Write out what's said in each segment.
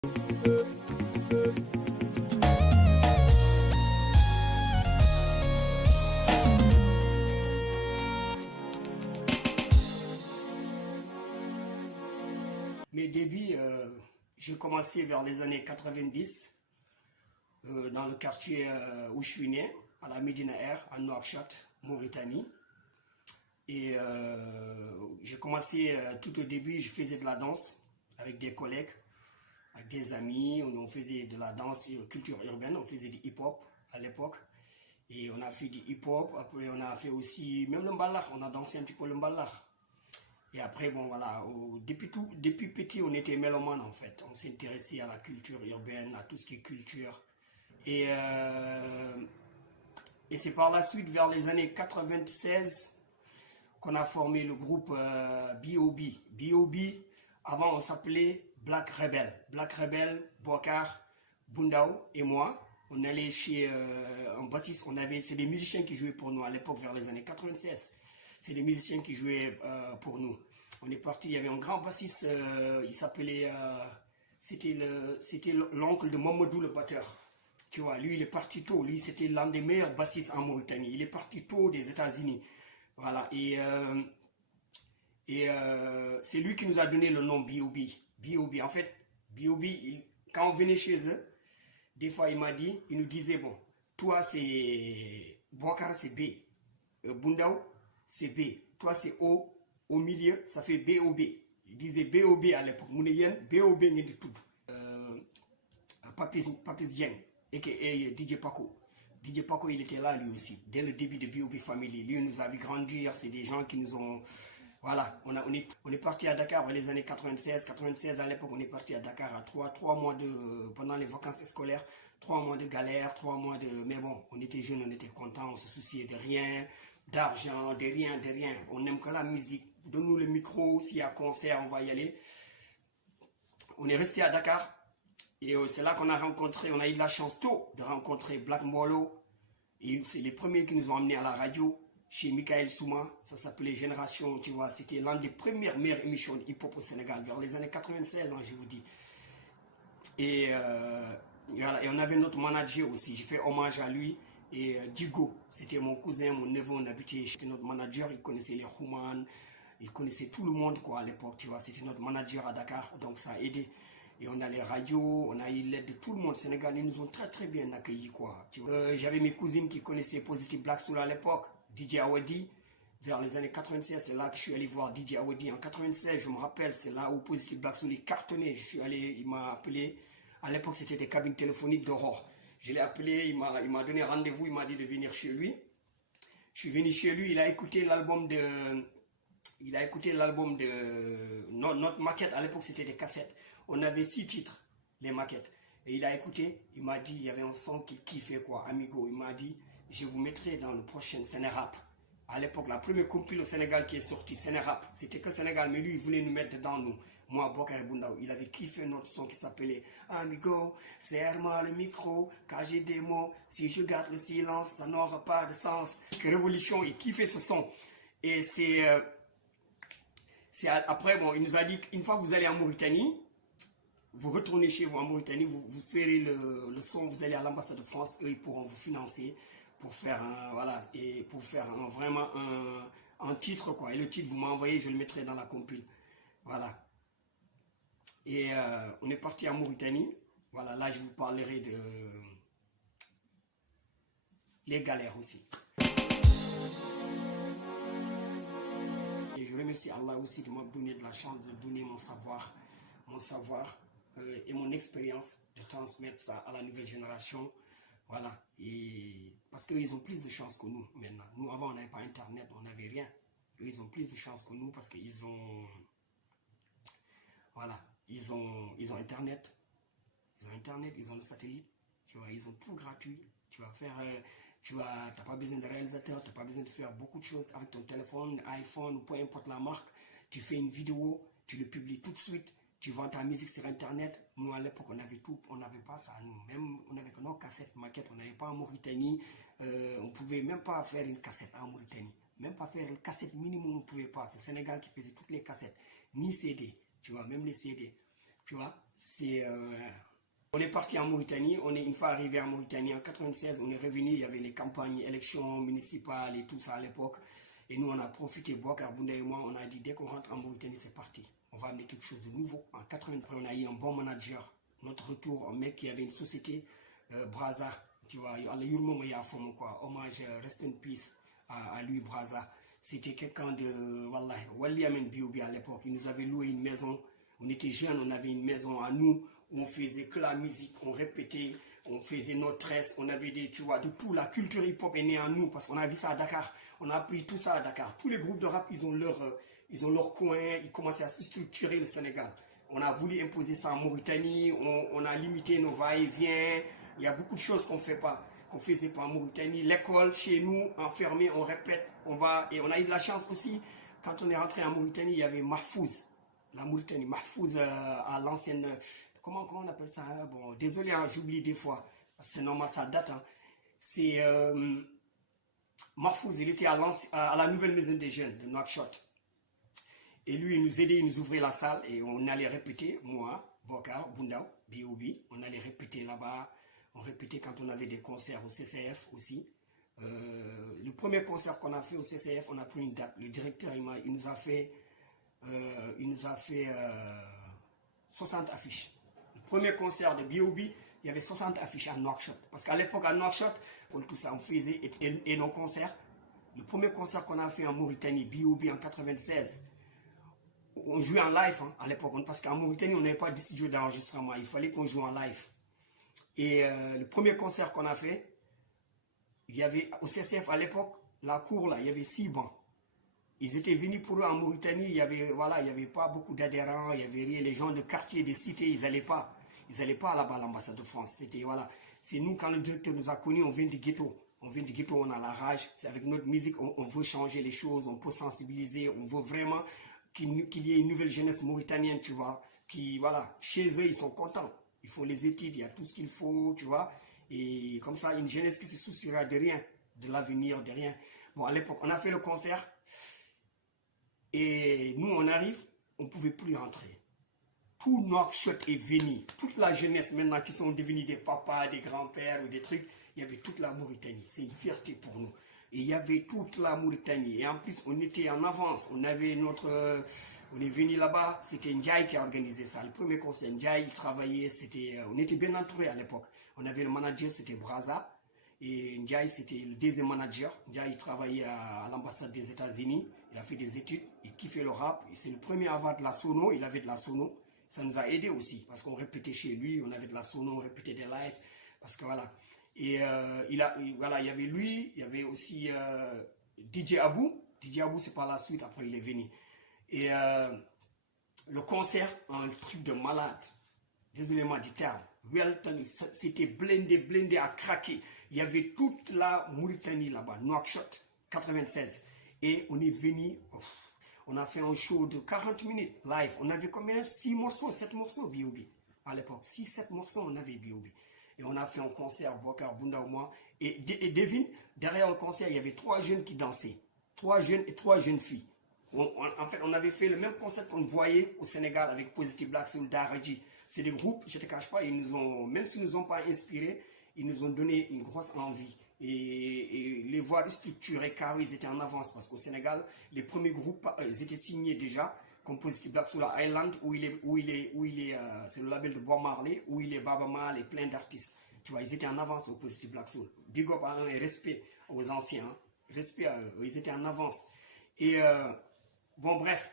Mes débuts, j'ai commencé vers les années 90 dans le quartier où je suis né, à la Médina Air, à Nouakchott, Mauritanie. Et j'ai commencé tout au début, je faisais de la danse avec des collègues, avec des amis. On faisait de la danse culture urbaine, on faisait du hip-hop à l'époque. Et on a fait du hip-hop, après on a fait aussi, même le mbalakh, on a dansé un petit peu le mbalakh. Et après, bon voilà, depuis petit, on était mélomane en fait. On s'intéressait à la culture urbaine, à tout ce qui est culture. Et, euh, et c'est par la suite, vers les années 96, qu'on a formé le groupe B.O.B. B.O.B, avant on s'appelait Black Rebel. Black Rebel, Bokar, Bundao et moi. On allait chez un bassiste, c'est des musiciens qui jouaient pour nous à l'époque, vers les années 96. C'est des musiciens qui jouaient pour nous. On est parti, il y avait un grand bassiste, il s'appelait, c'était l'oncle de Mamadou le batteur. Tu vois, lui il est parti tôt, lui c'était l'un des meilleurs bassistes en Mauritanie. Il est parti tôt des États-Unis. Voilà, c'est lui qui nous a donné le nom B.O.B. B.O.B. En fait, B.O.B, quand on venait chez eux, des fois il nous disait, bon, toi c'est Bouakar, c'est B. Bundao, c'est B. Toi c'est O. Au milieu, ça fait B.O.B. Il disait B.O.B à l'époque. B.O.B n'est de tout. Papis Dieng, a.k.a. DJ Paco. DJ Paco, il était là lui aussi, dès le début de B.O.B Family. Lui, il nous a vu grandir, c'est des gens qui nous ont... Voilà, on est parti à Dakar dans les années 96. 96, à l'époque, on est parti à Dakar à 3 mois pendant les vacances scolaires. 3 mois de galère, 3 mois de... Mais bon, on était jeunes, on était contents, on se souciait de rien, d'argent, de rien, de rien. On n'aime que la musique. Donne-nous le micro, s'il y a concert, on va y aller. On est resté à Dakar. Et c'est là qu'on a rencontré, on a eu de la chance tôt de rencontrer Black Molo. Et c'est les premiers qui nous ont amenés à la radio, chez Michael Souma. Ça s'appelait Génération, tu vois. C'était l'une des premières meilleures émissions de hip-hop au Sénégal, vers les années 96, hein, je vous dis. Et, voilà, et on avait notre manager aussi, j'ai fait hommage à lui. Et Digo, c'était mon cousin, mon neveu, on habitait, c'était notre manager, il connaissait les Human, il connaissait tout le monde quoi à l'époque, tu vois. C'était notre manager à Dakar, donc ça a aidé. Et on a les radios, on a eu l'aide de tout le monde. Sénégal, ils nous ont très très bien accueillis quoi. J'avais mes cousines qui connaissaient Positive Black Soul à l'époque, DJ Awadi. Vers les années 96, c'est là que je suis allé voir DJ Awadi. En 96, je me rappelle, c'est là où Positive Black Soul est cartonné. Je suis allé, il m'a appelé. À l'époque, c'était des cabines téléphoniques d'Aurore. Je l'ai appelé, il m'a donné rendez-vous, il m'a dit de venir chez lui. Je suis venu chez lui, il a écouté l'album de... Notre maquette, à l'époque, c'était des cassettes. On avait 6 titres, les maquettes. Et il a écouté, il m'a dit, il y avait un son qu'il kiffait quoi, Amigo. Il m'a dit, je vous mettrai dans le prochain Sénérap. À l'époque, la première compil au Sénégal qui est sortie, Sénérap. C'était que Sénégal, mais lui, il voulait nous mettre dedans, nous. Moi, Bokar Bundao, il avait kiffé notre son qui s'appelait Amigo, serre-moi le micro, car j'ai des mots, si je garde le silence, ça n'aura pas de sens. Que Révolution, il kiffait ce son. Et après, bon, il nous a dit, une fois que vous allez en Mauritanie, vous retournez chez vous en Mauritanie, vous ferez le son, vous allez à l'ambassade de France, eux ils pourront vous financer pour faire voilà, et pour faire vraiment un titre quoi. Et le titre vous m'envoyez, je le mettrai dans la compile. Voilà. Et on est parti en Mauritanie. Voilà, là je vous parlerai de les galères aussi. Et je remercie Allah aussi de me donner de la chance, de donner mon savoir et mon expérience, de transmettre ça à la nouvelle génération. Voilà. Et parce qu'ils ont plus de chance que nous maintenant. Nous, avant, on n'avait pas Internet, on n'avait rien. Eux, ils ont plus de chance que nous parce qu'ils ont... Voilà. Ils ont Internet. Ils ont Internet, ils ont le satellite. Tu vois, ils ont tout gratuit. Tu vas faire... tu n'as pas besoin de réalisateur, tu n'as pas besoin de faire beaucoup de choses avec ton téléphone, iPhone ou peu importe la marque. Tu fais une vidéo, tu le publies tout de suite. Tu vends ta musique sur Internet. Nous, à l'époque, on avait tout. On n'avait pas ça. Nous, même, on avait que nos cassettes, maquettes. On n'avait pas en Mauritanie. On ne pouvait même pas faire une cassette en Mauritanie. Même pas faire une cassette minimum, on ne pouvait pas. C'est le Sénégal qui faisait toutes les cassettes. Ni CD. Tu vois, même les CD. Tu vois, On est parti en Mauritanie, on est une fois arrivé en Mauritanie en 96, on est revenu, il y avait les campagnes, élections municipales et tout ça à l'époque. Et nous, on a profité, Boubacar Bounda et moi, on a dit dès qu'on rentre en Mauritanie, c'est parti. On va amener quelque chose de nouveau. En 90, on a eu un bon manager. Notre retour, un mec qui avait une société, Braza, tu vois, hommage, rest in peace à lui, Braza. C'était quelqu'un de, wallahi, Waliamen Biobi à l'époque. Il nous avait loué une maison. On était jeunes, on avait une maison à nous où on faisait que la musique, on répétait, on faisait nos tresses, on avait des, tu vois, de tout. La culture hip-hop est née en nous parce qu'on a vu ça à Dakar. On a appris tout ça à Dakar. Tous les groupes de rap, ils ont leur coin, ils commençaient à se structurer le Sénégal. On a voulu imposer ça en Mauritanie, on a limité nos va-et-vient. Il y a beaucoup de choses qu'on faisait pas en Mauritanie. L'école, chez nous, enfermé, on répète, et on a eu de la chance aussi. Quand on est rentré en Mauritanie, il y avait Mahfouz. La Mauritanie, Mahfouz à l'ancienne, comment on appelle ça, hein? Bon, désolé, hein, j'oublie des fois, c'est normal, ça date. Hein. C'est Mahfouz, il était à la nouvelle maison des jeunes de Nouakchott. Et lui, il nous aidait, il nous ouvrait la salle et on allait répéter, moi, Bokar, Boundao, B.O.B. On allait répéter là-bas. On répétait quand on avait des concerts au CCF aussi. Le premier concert qu'on a fait au CCF, on a pris une date. Le directeur, il nous a fait 60 affiches. Le premier concert de B.O.B., il y avait 60 affiches à Nouakchott. Parce qu'à l'époque, à Nouakchott, tout ça, on faisait et nos concerts. Le premier concert qu'on a fait en Mauritanie, B.O.B. en 96, on jouait en live hein, à l'époque. Parce qu'en Mauritanie, on n'avait pas de studio d'enregistrement. Il fallait qu'on joue en live. Et le premier concert qu'on a fait, il y avait au CCF à l'époque, la cour là, il y avait 6 bancs. Ils étaient venus pour eux en Mauritanie, il y avait pas beaucoup d'adhérents, il y avait rien, les gens de quartier, des cités, ils n'allaient pas là-bas à l'ambassade de France. C'était c'est nous quand le directeur nous a connus, on vient du ghetto. On a la rage. C'est avec notre musique, on veut changer les choses, on peut sensibiliser, on veut vraiment qu'il y ait une nouvelle jeunesse mauritanienne, tu vois, qui chez eux ils sont contents. Il faut les études, il y a tout ce qu'il faut, tu vois. Et comme ça, une jeunesse qui se souciera de rien, de l'avenir, de rien. Bon, à l'époque, on a fait le concert. Et nous, on arrive, on ne pouvait plus rentrer. Tout Nouakchott est venu. Toute la jeunesse maintenant qui sont devenus des papas, des grands-pères ou des trucs, il y avait toute la Mauritanie. C'est une fierté pour nous. Et il y avait toute la Mauritanie. Et en plus, on était en avance. On est venu là-bas, c'était Ndiaye qui a organisé ça. Le premier concert, Ndiaye, il travaillait, on était bien entourés à l'époque. On avait le manager, c'était Braza. Et Ndiaye, c'était le deuxième manager. Ndiaye, il travaillait à l'ambassade des États-Unis. Il a fait des études, il kiffait le rap. C'est le premier à avoir de la sono, il avait de la sono. Ça nous a aidé aussi, parce qu'on répétait chez lui, on avait de la sono, on répétait des lives. Parce que voilà. Et il y avait lui, il y avait aussi DJ Abou. DJ Abou, c'est par la suite, après il est venu. Et le concert, un truc de malade. Désolé-moi du terme. C'était blindé à craquer. Il y avait toute la Mauritanie là-bas, Nouakchott, 96. Et on est venu, on a fait un show de 40 minutes live. On avait combien? 6 morceaux, 7 morceaux B.O.B. à l'époque. 6-7 morceaux, on avait B.O.B. Et on a fait un concert, Boubacar Bounda ou moi. Et devine, derrière le concert, il y avait 3 jeunes qui dansaient. 3 jeunes et 3 jeunes filles. En fait, on avait fait le même concept qu'on voyait au Sénégal avec Positive Black Soul, Daraji. C'est des groupes, je ne te cache pas, même s'ils ne nous ont pas inspirés, ils nous ont donné une grosse envie. Et les voir structurés car ils étaient en avance. Parce qu'au Sénégal, les premiers groupes, ils étaient signés déjà, comme Positive Black Soul Island, c'est le label de Bob Marley, où il est Baba Mal et plein d'artistes. Tu vois, ils étaient en avance au Positive Black Soul. Big up à eux et respect aux anciens. Hein. Respect à eux, ils étaient en avance. Et bon, bref,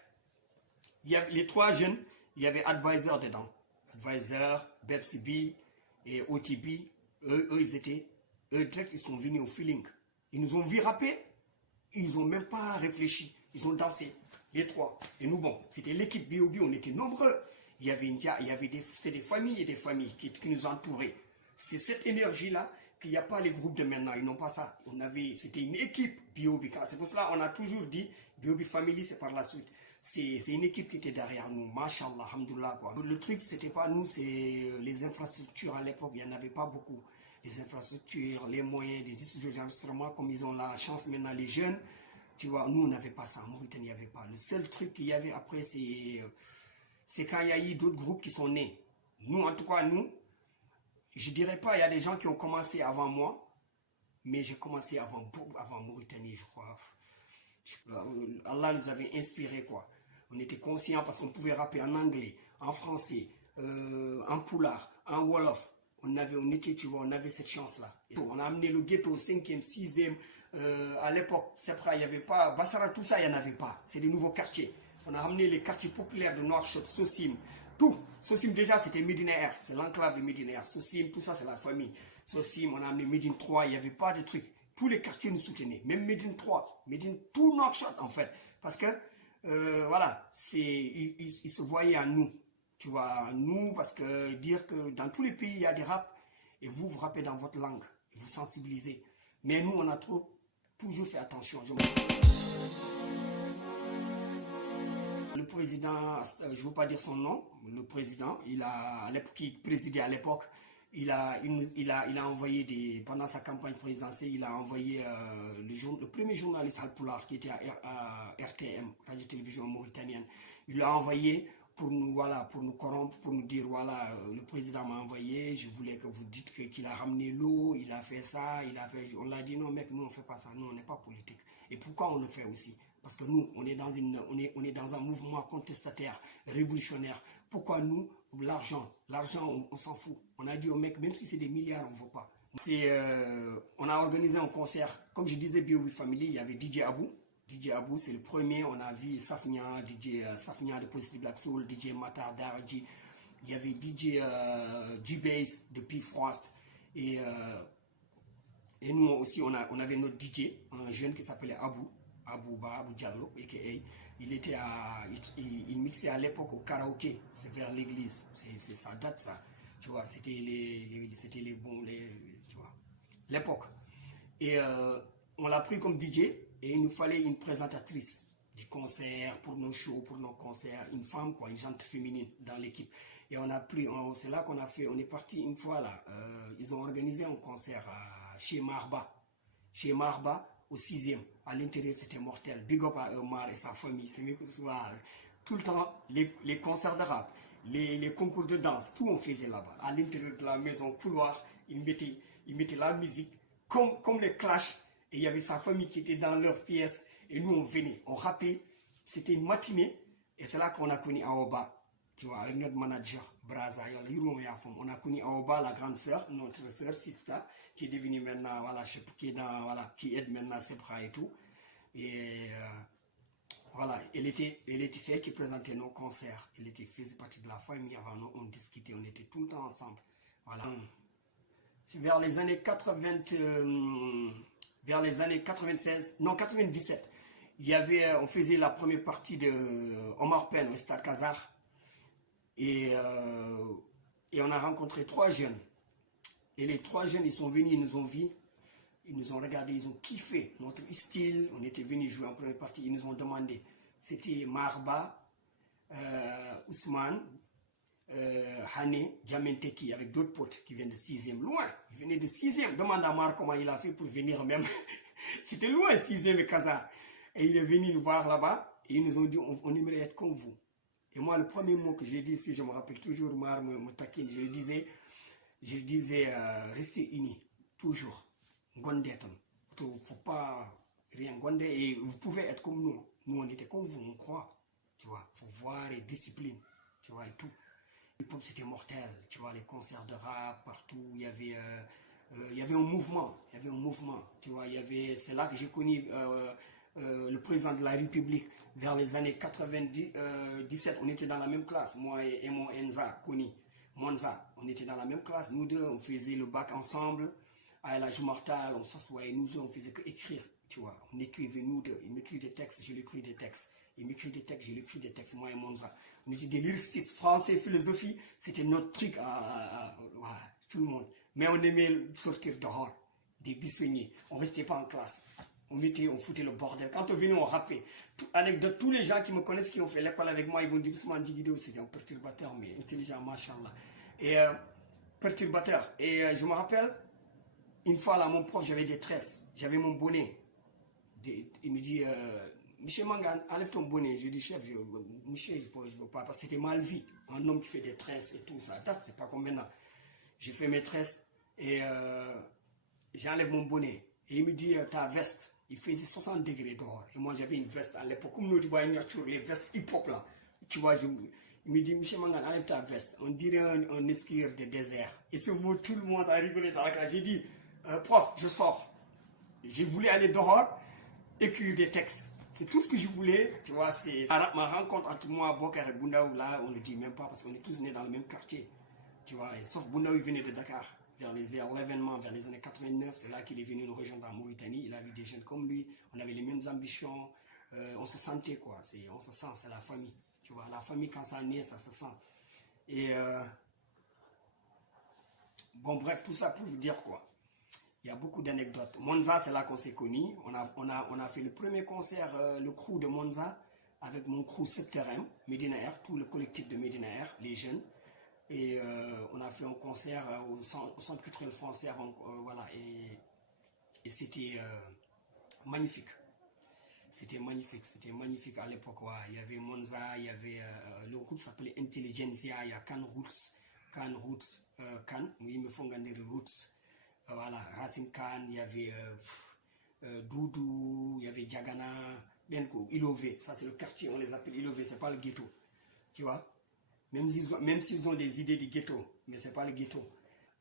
il y avait les 3 jeunes, il y avait Advisor dedans. Advisor, Bepsi B et OTB, eux, direct, ils sont venus au feeling. Ils nous ont vu rapper, ils n'ont même pas réfléchi. Ils ont dansé, les 3. Et nous, bon, c'était l'équipe B.O.B, on était nombreux. Il y avait des familles et des familles qui nous entouraient. C'est cette énergie-là qu'il n'y a pas les groupes de maintenant. Ils n'ont pas ça. C'était une équipe B.O.B. C'est pour cela qu'on a toujours dit B.O.B Family, c'est par la suite. C'est une équipe qui était derrière nous. Mashallah, alhamdoulilah, quoi. Le truc, c'était pas nous, c'est les infrastructures à l'époque. Il n'y en avait pas beaucoup. Les infrastructures, les moyens, des studios d'enregistrement, comme ils ont la chance maintenant, les jeunes. Tu vois, nous, on n'avait pas ça. En Mauritanie, il n'y avait pas. Le seul truc qu'il y avait après, c'est quand il y a eu d'autres groupes qui sont nés. Nous, en tout cas, nous, je ne dirais pas, il y a des gens qui ont commencé avant moi, mais j'ai commencé avant Mauritanie, je crois. Allah nous avait inspiré, quoi. On était conscients parce qu'on pouvait rapper en anglais, en français, en poulard, en wolof. On était, tu vois, on avait cette chance-là. On a amené le ghetto au 5e, 6e. À l'époque, Sepra, il n'y avait pas. Bassara, tout ça, il n'y en avait pas. C'est des nouveaux quartiers. On a ramené les quartiers populaires de Nouakchott, Sosim, tout. Sosim, déjà, c'était Médina Air. C'est l'enclave de Médina Air. Sosim, tout ça, c'est la famille. Sosim, on a amené Médine 3. Il n'y avait pas de trucs. Tous les quartiers nous soutenaient. Même Médine 3. Médine, tout Nouakchott, en fait. Parce que, voilà, ils se voyaient à nous. Tu vois, nous, parce que dire que dans tous les pays, il y a des raps, et vous, vous rappez dans votre langue, et vous sensibilisez. Mais nous, on a toujours fait attention. Le président, je ne veux pas dire son nom, le président, qui présidait à l'époque, il a envoyé pendant sa campagne présidentielle, il a envoyé le premier journaliste Halpoulard qui était à RTM, Radio-Télévision Mauritanienne. Il l'a envoyé pour nous corrompre, pour nous dire, voilà, le président m'a envoyé, je voulais que vous dites qu'il a ramené l'eau, il a fait ça, on l'a dit, non mec, nous on ne fait pas ça, nous on n'est pas politique. Et pourquoi on le fait aussi? Parce que nous, on est dans un mouvement contestataire, révolutionnaire. Pourquoi nous, l'argent, on s'en fout. On a dit aux mecs, même si c'est des milliards, on ne veut pas. On a organisé un concert, comme je disais, BOB Family, il y avait DJ Abou. DJ Abou, c'est le premier. On a vu Safnia, DJ Safnia de Positive Black Soul, DJ Matar Daraji. Il y avait DJ G-Bass de Pifrost. Et nous aussi, on avait notre DJ, un jeune qui s'appelait Abou Diallo, a.k.a. il mixait à l'époque au karaoké, c'est vers l'église, ça date ça, tu vois, c'était les bons, tu vois, l'époque. Et on l'a pris comme DJ, et il nous fallait une présentatrice du concert, pour nos shows, pour nos concerts, une femme, quoi, une gente féminine dans l'équipe. Et c'est là qu'on a fait, on est parti une fois là, ils ont organisé un concert chez Marba, au 6e. À l'intérieur, c'était mortel. Big up à Omar et sa famille. Tout le temps, les concerts de rap, les concours de danse, tout on faisait là-bas. À l'intérieur de la maison, couloir, ils mettaient la musique comme les Clash. Et il y avait sa famille qui était dans leur pièce. Et nous, on venait, on rappait. C'était une matinée. Et c'est là qu'on a connu Aoba, tu vois, avec notre manager, Braza. On a connu Aoba, la grande sœur, notre sœur, Sista, qui est devenue maintenant, voilà, qui aide maintenant Sepra et tout. Et voilà, c'est elle qui présentait nos concerts. Faisait partie de la famille. Avant nous, on discutait, on était tout le temps ensemble. Voilà. C'est vers les années 96, non 97. On faisait la première partie de Omar Penn au Stade Khazar. Et on a rencontré 3 jeunes. Et les 3 jeunes, ils sont venus, ils nous ont vus. Ils nous ont regardé, ils ont kiffé notre style. On était venus jouer en première partie. Ils nous ont demandé. C'était Marba, Ousmane, Hane, Djamenteki, avec d'autres potes qui viennent de 6e. Loin, ils venaient de 6e. Demande à Mar comment il a fait pour venir même. C'était loin, 6e et Khazar. Et il est venu nous voir là-bas. Et ils nous ont dit, on aimerait être comme vous. Et moi, le premier mot que j'ai dit, si je me rappelle toujours, Mar me taquine, je le disais, restez unis, toujours. Gondeton. Il ne faut pas rien gonder. Et vous pouvez être comme nous. Nous, on était comme vous, on croit. Tu vois, il faut voir et discipline. Tu vois, et tout. Le pop, c'était mortel. Tu vois, les concerts de rap, partout. Il y avait un mouvement. Tu vois, c'est là que j'ai connu le président de la République. Vers les années 97, on était dans la même classe. Moi et mon Enza, Monza. On était dans la même classe. Nous deux, on faisait le bac ensemble. À l'âge mortal, on s'assoyait, nous on faisait que écrire, tu vois. On écrivait, nous deux. Il m'écrit des textes, je l'écris des textes. Il m'écrit des textes, je l'écris des textes, moi et Monza. On était des lyricistes français, philosophie, c'était notre truc tout le monde. Mais on aimait sortir dehors, des bissonniers. On ne restait pas en classe. On foutait le bordel. Quand on venait, on rappait. Anecdote, tous les gens qui me connaissent, qui ont fait l'école avec moi, ils vont dire Ousmane Djigido, c'est un perturbateur, mais intelligent, machallah. Et perturbateur. Et je me rappelle, une fois là, mon prof, j'avais des tresses. J'avais mon bonnet. Il me dit, Monsieur Mangan, enlève ton bonnet. Je dis, chef, monsieur, je ne veux pas, parce que c'était mal vu. Un homme qui fait des tresses et tout, ça date, c'est pas comme maintenant. J'ai fait mes tresses et j'enlève mon bonnet. Et il me dit, ta veste, il faisait 60 degrés dehors. Et moi, j'avais une veste à l'époque, comme nous, tu vois, les vestes hip-hop là. Tu vois, il me dit, monsieur Mangan, enlève ta veste. On dirait un skieur de désert. Et ce mot, tout le monde a rigolé dans la classe. J'ai dit, prof, je sors. Je voulais aller dehors, écrire des textes. C'est tout ce que je voulais, tu vois, c'est ma rencontre entre moi, Bokar et Boundaou, là, on ne le dit même pas parce qu'on est tous nés dans le même quartier, tu vois, et sauf Boundaou, il venait de Dakar, vers l'événement, vers les années 89, c'est là qu'il est venu nous rejoindre en Mauritanie, il a vu des jeunes comme lui, on avait les mêmes ambitions, on se sentait, quoi, on se sent, c'est la famille, tu vois, la famille, quand ça naît, ça se sent. Et, bon, bref, tout ça pour vous dire, quoi. Il y a beaucoup d'anecdotes. Monza, c'est là qu'on s'est connus. On a fait le premier concert, le crew de Monza, avec mon crew Septerem, Medina Air, tout le collectif de Medina Air, les jeunes. Et on a fait un concert au Centre culturel français avant, voilà, et c'était magnifique. C'était magnifique à l'époque. Ouais. Il y avait Monza, il y avait le groupe s'appelait Intelligentsia, il y a Can Roots, oui, ils me font gagner Roots. Voilà, Racine Khan, il y avait Doudou, il y avait Diagana, Ilové, ça c'est le quartier, on les appelle Ilové, c'est pas le ghetto, tu vois. Même s'ils ont des idées du ghetto, mais c'est pas le ghetto.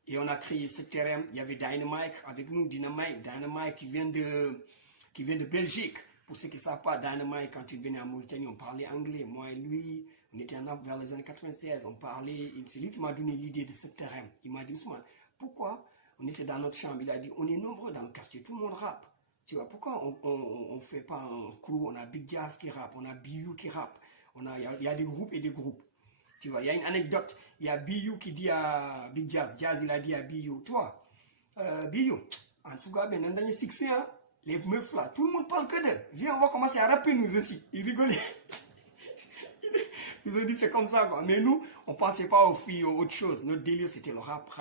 Et on a créé ce terrain, il y avait Dynamite avec nous, Dynamite qui vient de Belgique. Pour ceux qui ne savent pas, Dynamite, quand il venait en Mauritanie, on parlait anglais. Moi et lui, on était en vers les années 96, on parlait, c'est lui qui m'a donné l'idée de ce terrain. Il m'a dit, Ousmane, pourquoi on était dans notre chambre, il a dit, on est nombreux dans le quartier, tout le monde rappe. Tu vois, pourquoi on ne fait pas un crew, on a Big Jazz qui rappe, on a BU qui rappe, il y a des groupes et des groupes. Tu vois, il y a une anecdote, il y a BU qui dit à Big Jazz, Jazz il a dit à BU, toi, BU, en tout cas, ben, on a succès, hein, les meufs là, tout le monde parle que d'eux, viens, on va commencer à rapper nous aussi. Ils rigolaient. Ils ont dit c'est comme ça quoi. Mais nous, on ne pensait pas aux filles ou autre chose. Notre délire c'était le rap,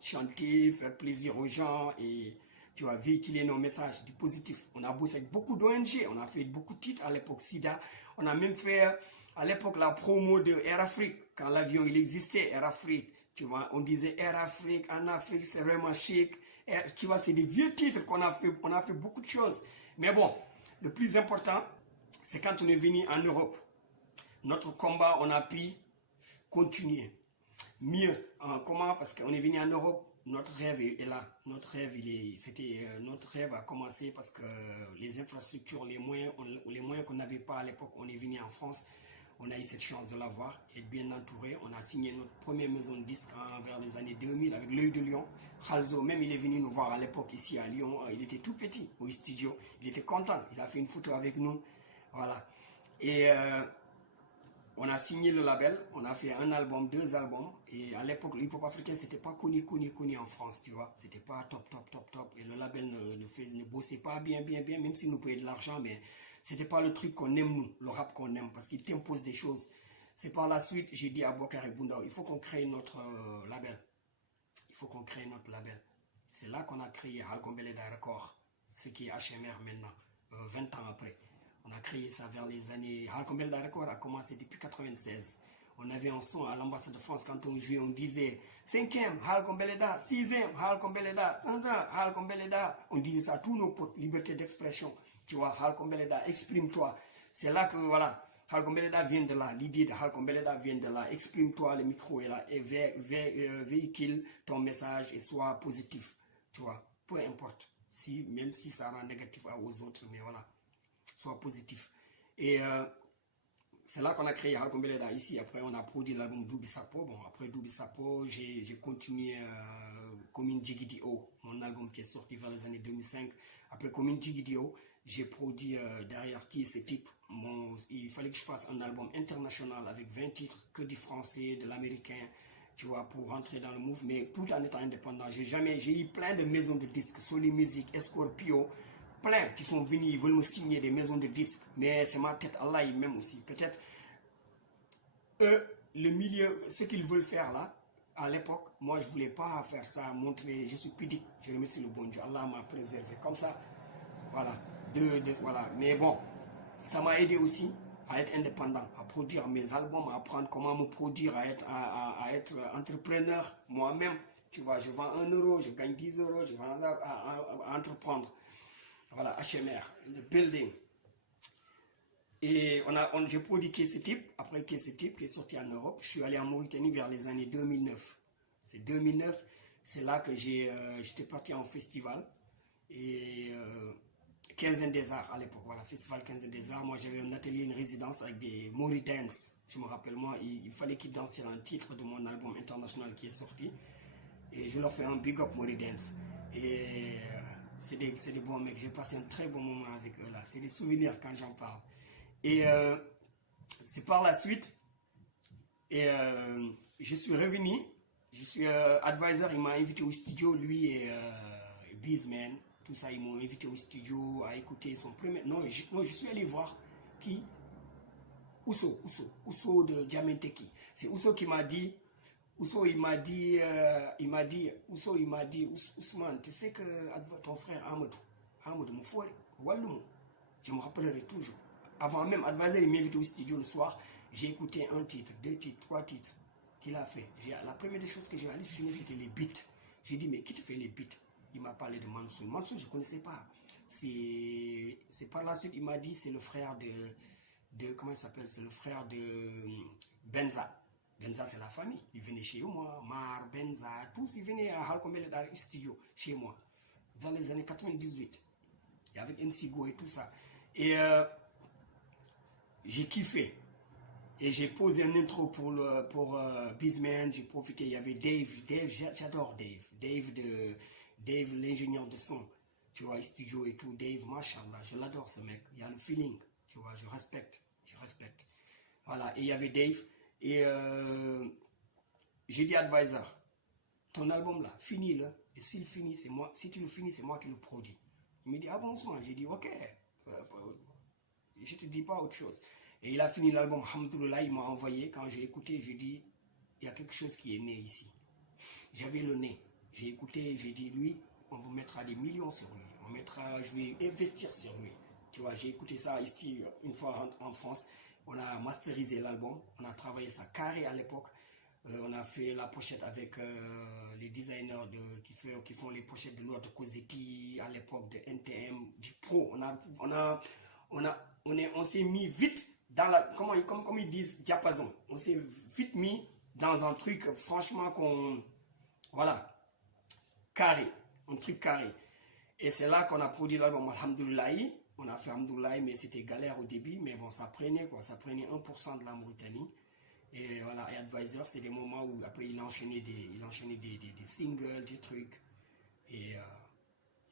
chanter, faire plaisir aux gens et tu vois, véhiculer nos messages du positif. On a bossé avec beaucoup d'ONG, on a fait beaucoup de titres à l'époque SIDA. On a même fait à l'époque la promo de Air Afrique, quand l'avion il existait, Air Afrique. Tu vois, on disait Air Afrique, en Afrique c'est vraiment chic. Tu vois, c'est des vieux titres qu'on a fait, on a fait beaucoup de choses. Mais bon, le plus important, c'est quand on est venu en Europe. Notre combat, on a pu continuer. Mieux, comment? Parce qu'on est venu en Europe, notre rêve est là. Notre rêve a commencé parce que les infrastructures, les moyens qu'on n'avait pas à l'époque, on est venu en France. On a eu cette chance de l'avoir, être bien entouré. On a signé notre première maison de disques vers les années 2000 avec l'œil de Lyon. Khalzo, même il est venu nous voir à l'époque ici à Lyon. Il était tout petit au studio. Il était content. Il a fait une photo avec nous. Voilà. Et on a signé le label, on a fait un album, 2 albums. Et à l'époque, le hip-hop africain, c'était pas connu en France, tu vois. C'était pas top. Et le label ne bossait pas bien, même s'il nous payait de l'argent, mais c'était pas le truc qu'on aime, nous, le rap qu'on aime, parce qu'il t'impose des choses. C'est par la suite, j'ai dit à Bokar et Boundaou, il faut qu'on crée notre label. Il faut qu'on crée notre label. C'est là qu'on a créé Halkombeleda Records, ce qui est HMR maintenant, 20 ans après. On a créé ça vers les années... Halkombeleda Records a commencé depuis 96. On avait un son à l'ambassade de France, quand on jouait, on disait 5e, Halkombeleda, 6e, Halkombeleda, Halkombeleda. On disait ça à tous nos potes, liberté d'expression. Tu vois, Halkombeleda, exprime-toi. C'est là que, voilà, Halkombeleda vient de là. L'idée de Halkombeleda vient de là. Exprime-toi, le micro est là. Et véhicule ton message et sois positif. Tu vois, peu importe. Même si ça rend négatif aux autres, mais voilà, sois positif. Et c'est là qu'on a créé Halkombeleda ici. Après, on a produit l'album Doubi Sapo. Bon, après Doubi Sapo, j'ai continué Commune Jigidio, mon album qui est sorti vers les années 2005. Après Commune Jigidio, j'ai produit derrière qui est ce type. Il fallait que je fasse un album international avec 20 titres, que du français, de l'américain, tu vois, pour rentrer dans le move, mais tout en étant indépendant. J'ai eu plein de maisons de disques, Sony Music, Scorpio, plein qui sont venus, ils veulent me signer des maisons de disques, mais c'est ma tête, Allah même aussi. Peut-être eux, le milieu, ce qu'ils veulent faire là, à l'époque, moi je ne voulais pas faire ça, montrer, je suis pudique, je remercie le bon Dieu, Allah m'a préservé, comme ça, voilà. Voilà. Mais bon, ça m'a aidé aussi à être indépendant, à produire mes albums, à apprendre comment me produire, à être entrepreneur moi-même. Tu vois, je vends 1 euro, je gagne 10 euros, je vends à entreprendre. Voilà, HMR, the building. Et j'ai produit ce type, après ce type qui est sorti en Europe, je suis allé en Mauritanie vers les années 2009. C'est 2009, c'est là que j'étais parti en festival. Et Quinzaine des Arts à l'époque, voilà, festival Quinzaine des Arts. Moi j'avais un atelier, une résidence avec des Mauri Dance. Je me rappelle, moi, il fallait qu'ils dansent sur un titre de mon album international qui est sorti. Et je leur fais un big up Mauri Dance. Et c'est des bons mecs, j'ai passé un très bon moment avec eux là. C'est des souvenirs quand j'en parle. Et c'est par la suite, et je suis revenu, je suis advisor, il m'a invité au studio, lui et Beezman, tout ça, ils m'ont invité au studio à écouter son premier... Non, je suis allé voir qui Ousso de Diamanteki. C'est Ousso qui m'a dit, Ousmane, tu sais que ton frère Amadou Moufouri, Walloum, je me rappellerai toujours. Avant même, Advisor, il m'invite au studio le soir, j'ai écouté 1 titre, 2 titres, 3 titres qu'il a fait. La première des choses que j'ai halluciné, c'était les beats. J'ai dit, mais qui te fait les beats? Il m'a parlé de Mansour. Mansour, je ne connaissais pas. C'est par la suite, il m'a dit, c'est le frère comment il s'appelle? C'est le frère de Benza. Benza, c'est la famille. Il venait chez moi. Mar, Benza, tous, ils venaient à Halkomel dans le studio, chez moi. Dans les années 98. Et avec MC Go et tout ça. Et j'ai kiffé. Et j'ai posé un intro pour Beezman. J'ai profité. Il y avait Dave, j'adore Dave, l'ingénieur de son. Tu vois, studio et tout. Dave, machallah, je l'adore ce mec. Il y a le feeling. Tu vois, je respecte. Voilà, et il y avait Dave. Et j'ai dit Advisor, ton album là, finis-le. Et s'il finit, c'est moi. Si tu le finis, c'est moi qui le produis. Il me dit, ah bon, j'ai dit, ok. Je te dis pas autre chose. Et il a fini l'album, alhamdoulilah, il m'a envoyé. Quand j'ai écouté, j'ai dit, il y a quelque chose qui est né ici. J'avais le nez. J'ai écouté, j'ai dit, lui, on vous mettra des millions sur lui. Je vais investir sur lui. Tu vois, j'ai écouté ça ici une fois en France. On a masterisé l'album. On a travaillé ça carré à l'époque. On a fait la pochette avec les designers qui font les pochettes de Lord Cosetti à l'époque, de NTM, du Pro. On s'est mis vite dans comme ils disent, diapason. On s'est vite mis dans un truc, franchement, voilà, carré, un truc carré. Et c'est là qu'on a produit l'album Alhamdoulilah. On a fait Alhamdoulilah, mais c'était galère au début, mais bon, ça prenait 1% de la Mauritanie. Et voilà, et Advisor, c'est des moments où après il enchaînait des singles, des trucs. Et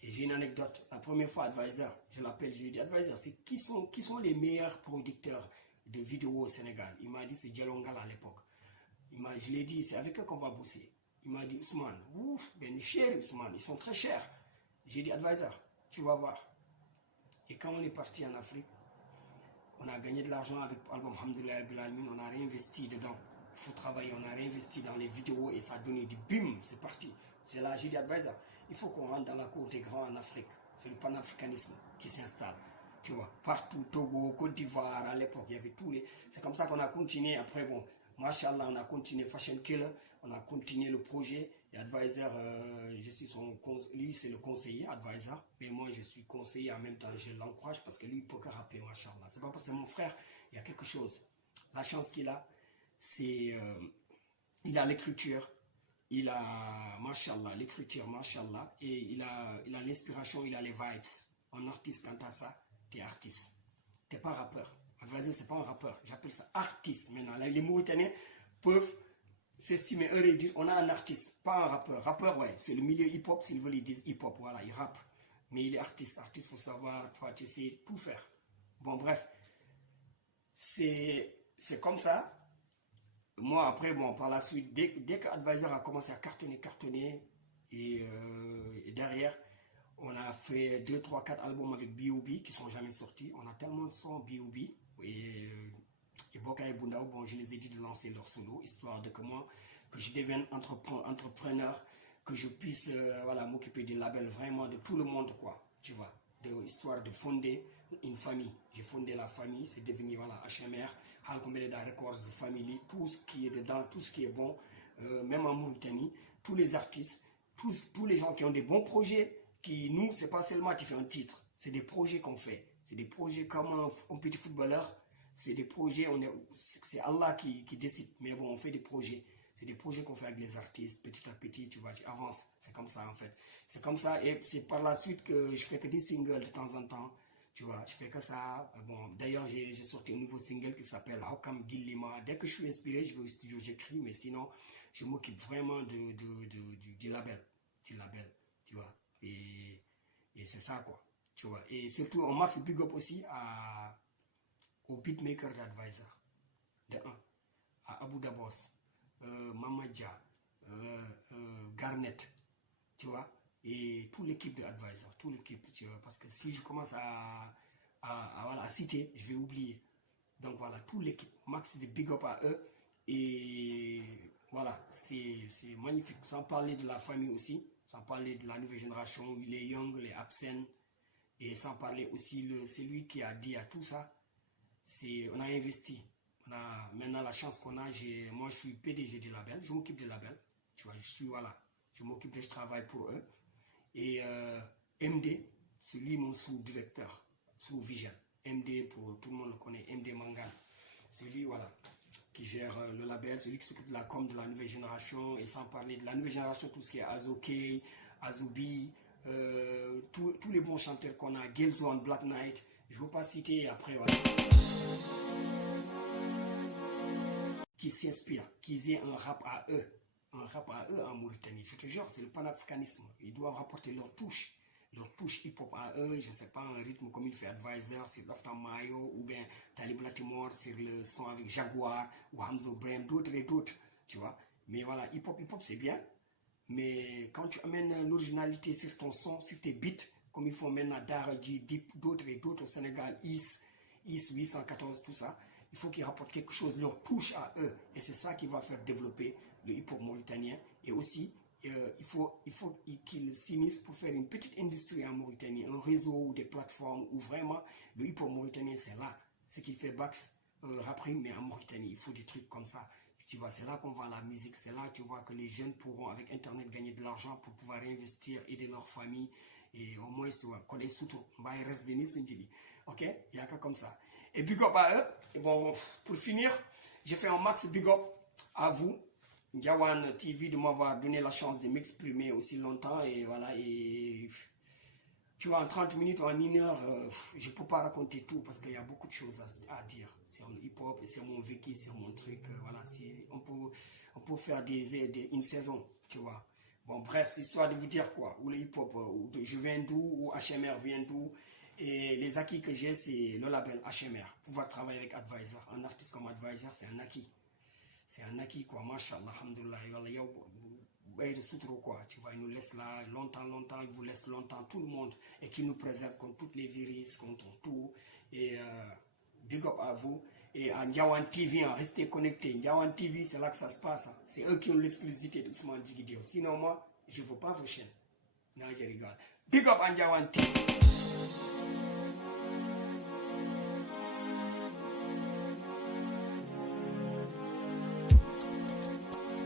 j'ai une anecdote. La première fois, Advisor, je l'appelle, je lui dis, Advisor, qui sont les meilleurs producteurs de vidéos au Sénégal? Il m'a dit, c'est Djelongal à l'époque. Je lui ai dit, c'est avec eux qu'on va bosser. Il m'a dit, Ousmane, ben cher Ousmane, ils sont très chers. J'ai dit, Advisor, tu vas voir. Et quand on est parti en Afrique, on a gagné de l'argent avec l'album Alhamdoulilah Bilalmin, on a réinvesti dedans. Il faut travailler, on a réinvesti dans les vidéos et ça a donné du bim, c'est parti. C'est là, j'ai dit, Advisor, il faut qu'on rentre dans la cour des grands en Afrique. C'est le panafricanisme qui s'installe. Tu vois, partout, Togo, Côte d'Ivoire, à l'époque, il y avait tous les... C'est comme ça qu'on a continué. Après, bon, machallah, on a continué Fashion Killer, on a continué le projet. Et Advisor, lui, c'est le conseiller, Advisor. Mais moi, je suis conseiller en même temps, je l'encourage parce que lui, il peut que rapper, machallah. C'est pas parce que c'est mon frère, il y a quelque chose. La chance qu'il a, c'est... il a l'écriture. Il a, machallah, l'écriture, machallah. Et il a l'inspiration, il a les vibes. Un artiste, quant à ça, t'es artiste. T'es pas rappeur. Advisor, c'est pas un rappeur. J'appelle ça artiste maintenant. Les Mauritaniens peuvent s'estimer heureux et dire on a un artiste, pas un rappeur. Rappeur, ouais, c'est le milieu hip-hop, s'ils veulent, ils disent hip-hop, voilà, il rappe. Mais il est artiste. Artiste, faut savoir, toi, tu sais tout faire. Bon, bref. C'est comme ça. Moi, après, bon, par la suite, dès qu'Advisor a commencé à cartonner, et derrière, on a fait 2, 3, 4 albums avec B.O.B. qui sont jamais sortis. On a tellement de sons B.O.B. Et Boka et Bundao, bon, je les ai dit de lancer leur solo, histoire de que je devienne entrepreneur, que je puisse voilà, m'occuper des labels vraiment de tout le monde, quoi, tu vois. histoire de fonder une famille. J'ai fondé la famille, c'est devenu voilà, HMR, Halkomeleda Records Family, tout ce qui est dedans, tout ce qui est bon, même en Mauritanie, tous les artistes, tous les gens qui ont des bons projets, qui nous, c'est pas seulement tu fais un titre, c'est des projets qu'on fait. C'est des projets comme un petit footballeur, c'est des projets, c'est Allah qui décide, mais bon, on fait des projets. C'est des projets qu'on fait avec les artistes, petit à petit, tu vois, tu avances. C'est comme ça, en fait. C'est comme ça, et c'est par la suite que je fais que des singles de temps en temps. Tu vois, je fais que ça. Bon, d'ailleurs, j'ai sorti un nouveau single qui s'appelle Hokam Gillima. Dès que je suis inspiré, je vais au studio, j'écris, mais sinon, je m'occupe vraiment du label. Du label, tu vois. Et c'est ça, quoi. Tu vois. Et surtout, on marque big up aussi au beatmaker d'Advisor. De 1. À Abu Dabos. Mamadja, Garnet, tu vois, et toute l'équipe de Advisor, toute l'équipe, tu vois, parce que si je commence voilà, à citer, je vais oublier. Donc voilà, toute l'équipe, max de big up à eux, et voilà, c'est magnifique. Sans parler de la famille aussi, sans parler de la nouvelle génération, les young, les absents, et sans parler aussi celui qui a dit à tout ça, on a investi. Maintenant la chance qu'on a, moi je suis PDG du label, je m'occupe du label, tu vois, je m'occupe je travaille pour eux. Et MD, c'est lui mon sous-directeur, sous-vision. MD, pour tout le monde le connaît, MD Mangan. C'est lui, voilà, qui gère le label, c'est lui qui s'occupe de la com de la nouvelle génération, et sans parler de la nouvelle génération, tout ce qui est Azoke, Azubi, tous les bons chanteurs qu'on a, Gilzone, Black Knight, je ne veux pas citer après, voilà. Qui s'inspirent, qu'ils aient un rap à eux en Mauritanie. Je te jure, c'est le panafricanisme. Ils doivent rapporter leur touche hip-hop à eux, je ne sais pas, un rythme comme il fait Advisor, sur Loftan Mayo, ou bien Talib Latimore, sur le son avec Jaguar, ou Hamzo Brem, d'autres et d'autres, tu vois. Mais voilà, hip-hop, c'est bien, mais quand tu amènes l'originalité sur ton son, sur tes beats, comme ils font maintenant Daraji, Deep, d'autres et d'autres au Sénégal, Is 814, tout ça, il faut qu'ils rapportent quelque chose, leur touche à eux. Et c'est ça qui va faire développer le hip-hop mauritanien. Et aussi, il faut qu'ils s'unissent pour faire une petite industrie en Mauritanie, un réseau ou des plateformes où vraiment le hip-hop mauritanien, c'est là. Ce qu'il fait Bax, Raprim, mais en Mauritanie, il faut des trucs comme ça. Tu vois, c'est là qu'on voit la musique, c'est là tu vois que les jeunes pourront avec Internet gagner de l'argent pour pouvoir investir, aider leur famille. Et au moins, tu vois, qu'on est sous tout. Ok, il y a qu'à comme ça. Et big up à eux. Et bon, pour finir, j'ai fait un max big up à vous, Ndiawan TV, de m'avoir donné la chance de m'exprimer aussi longtemps. Et voilà, et tu vois, en 30 minutes ou en 1 heure, je ne peux pas raconter tout parce qu'il y a beaucoup de choses à dire sur le hip-hop et sur mon vécu, sur mon truc. Voilà, on peut faire une saison, tu vois. Bon, bref, c'est histoire de vous dire quoi, où le hip-hop, je viens d'où, où HMR vient d'où. Et les acquis que j'ai, c'est le label HMR. Pouvoir travailler avec Advisor. Un artiste comme Advisor, c'est un acquis. C'est un acquis, quoi. Mashallah, alhamdoulilah. Quoi. Tu vois, il nous laisse là longtemps, il vous laisse longtemps, tout le monde. Et qui nous préserve contre toutes les virus, contre tout. Et big up à vous. Et à Ndiawan TV, restez connectés. Ndiawan TV, c'est là que ça se passe. C'est eux qui ont l'exclusivité d'Ousmane Djigidio. Sinon, moi, je ne veux pas vos chaînes. Non, je rigole. Big up à Ndiawan TV.